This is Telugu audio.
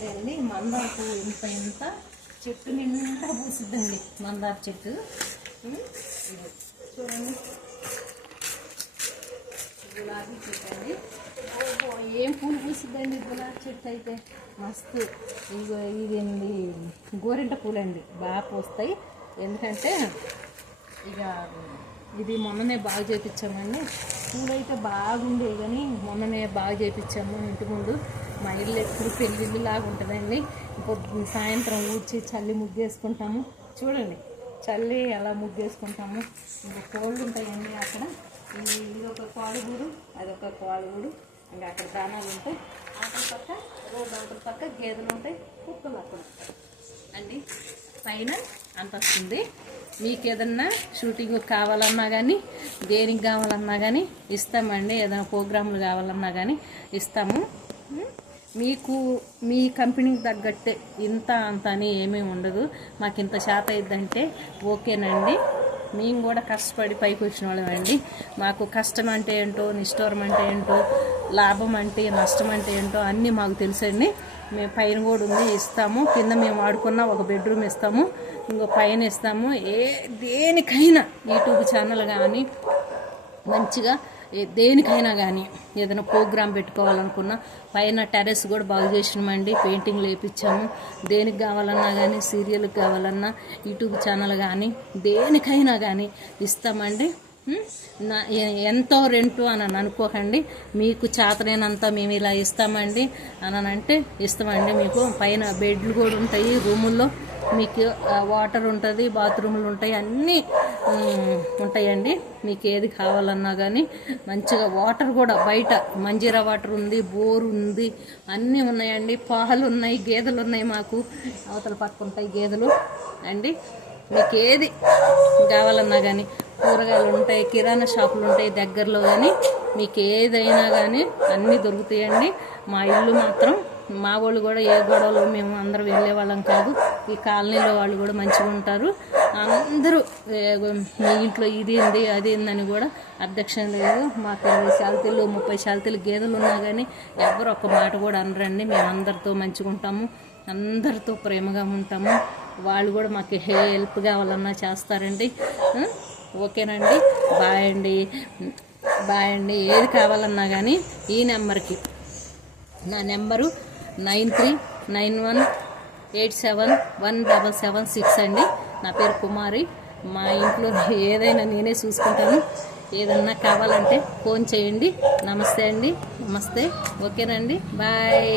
చూడండి మందార పువ్వు ఇంత ఇంత చెట్టు నిండా పూసిద్దండి మందార చెట్టు. చూడండి గులాబీ చెట్టు అండి. ఓహో ఏం పూలు పూసిద్దండి గులాబీ చెట్టు అయితే మస్తు. ఇదేంది గోరింట పూలండి బాగా పూస్తాయి. ఎందుకంటే ఇక ఇది మొన్ననే బాగా చేయించామండి. పూలు అయితే బాగుండేవి కానీ మొన్ననే బాగా చేయించాము. ఇంటి ముందు మా ఇల్లు ఎప్పుడు పెళ్ళిళ్ళు లాగా ఉంటుందండి. ఇప్పుడు సాయంత్రం ఊడ్చి చల్లి ముగ్గేసుకుంటాము. చూడండి చల్లి అలా ముగ్గేసుకుంటాము. ఇంకా కోళ్ళు ఉంటాయండి అక్కడ. ఇది ఒక కోడగూడు, అదొక కోడగూడు. ఇంకా అక్కడ దానాలు ఉంటాయి. అక్కడ పక్క రోడ్డు అవతల పక్క గేదెలు ఉంటాయి, కుక్కలు అక్కడ అండి. పైన అంత వస్తుంది. మీకు ఏదన్నా షూటింగ్ కావాలన్నా కానీ దేనికి కావాలన్నా కానీ ఇస్తామండి. ఏదైనా ప్రోగ్రాంలు కావాలన్నా కానీ ఇస్తాము. మీకు మీ కంపెనీకి తగ్గట్టే ఇంత అంత అని ఏమీ ఉండదు. మాకు ఇంత శాత అయిద్దంటే ఓకేనండి. మేము కూడా కష్టపడి పైకి వచ్చిన వాళ్ళమండి. మాకు కష్టం అంటే ఏంటో, నిష్ఠూరం అంటే ఏంటో, లాభం అంటే నష్టం అంటే ఏంటో అన్నీ మాకు తెలుసండి. మేము పైన కూడా ఉంది ఇస్తాము. కింద మేము వాడుకున్న ఒక బెడ్రూమ్ ఇస్తాము, ఇంకో పైన ఇస్తాము. దేనికైనా యూట్యూబ్ ఛానల్ కానీ మంచిగా దేనికైనా కానీ ఏదైనా ప్రోగ్రాం పెట్టుకోవాలనుకున్నా పైన టెర్రస్ కూడా బాగు చేసినామండి. పెయింటింగ్లు వేయించాము. దేనికి కావాలన్నా కానీ సీరియల్కి కావాలన్నా యూట్యూబ్ ఛానల్ కానీ దేనికైనా కానీ ఇస్తామండి. ఎంతో రెంటు అని అనుకోకండి. మీకు చేతనైనంత మేము ఇలా ఇస్తామండి అని అంటే ఇస్తామండి. మీకు పైన బెడ్లు కూడా ఉంటాయి, రూముల్లో మీకు వాటర్ ఉంటుంది, బాత్రూములు ఉంటాయి, అన్నీ ఉంటాయండి. మీకు ఏది కావాలన్నా కానీ మంచిగా వాటర్ కూడా బయట మంజీరా వాటర్ ఉంది, బోర్ ఉంది, అన్నీ ఉన్నాయండి. పాలు ఉన్నాయి, గేదెలు ఉన్నాయి. మాకు అవతల పక్క ఉంటాయి గేదెలు అండి. మీకు ఏది కావాలన్నా కానీ కూరగాయలు ఉంటాయి, కిరాణా షాపులు ఉంటాయి దగ్గరలో. కానీ మీకు ఏదైనా కానీ అన్నీ దొరుకుతాయండి. మా ఇల్లు మాత్రం మా వాళ్ళు కూడా ఏ గొడవలు మేము అందరూ వెళ్ళే వాళ్ళం కాదు. ఈ కాలనీలో వాళ్ళు కూడా మంచిగా ఉంటారు. అందరూ మీ ఇంట్లో ఇది ఏంది అది ఏందని కూడా అధ్యక్షం లేదు. మాకు 20 శాలతీలు 30 శాలతీలు గేదెలు ఉన్నా కానీ ఎవరు ఒక్క మాట కూడా అనరండి. మేము అందరితో మంచిగా ఉంటాము, అందరితో ప్రేమగా ఉంటాము. వాళ్ళు కూడా మాకు హెల్ప్ కావాలన్నా చేస్తారండి. ఓకేనండి. బాయ్ అండి, బాయ్ అండి. ఏది కావాలన్నా కానీ ఈ నెంబర్కి, నా నెంబరు 9391871776 అండి. నా పేరు కుమారి. మా ఇంట్లో ఏదైనా నేనే చూసుకుంటాను. ఏదన్నా కావాలంటే ఫోన్ చేయండి. నమస్తే అండి, నమస్తే. ఓకేనండి, బాయ్.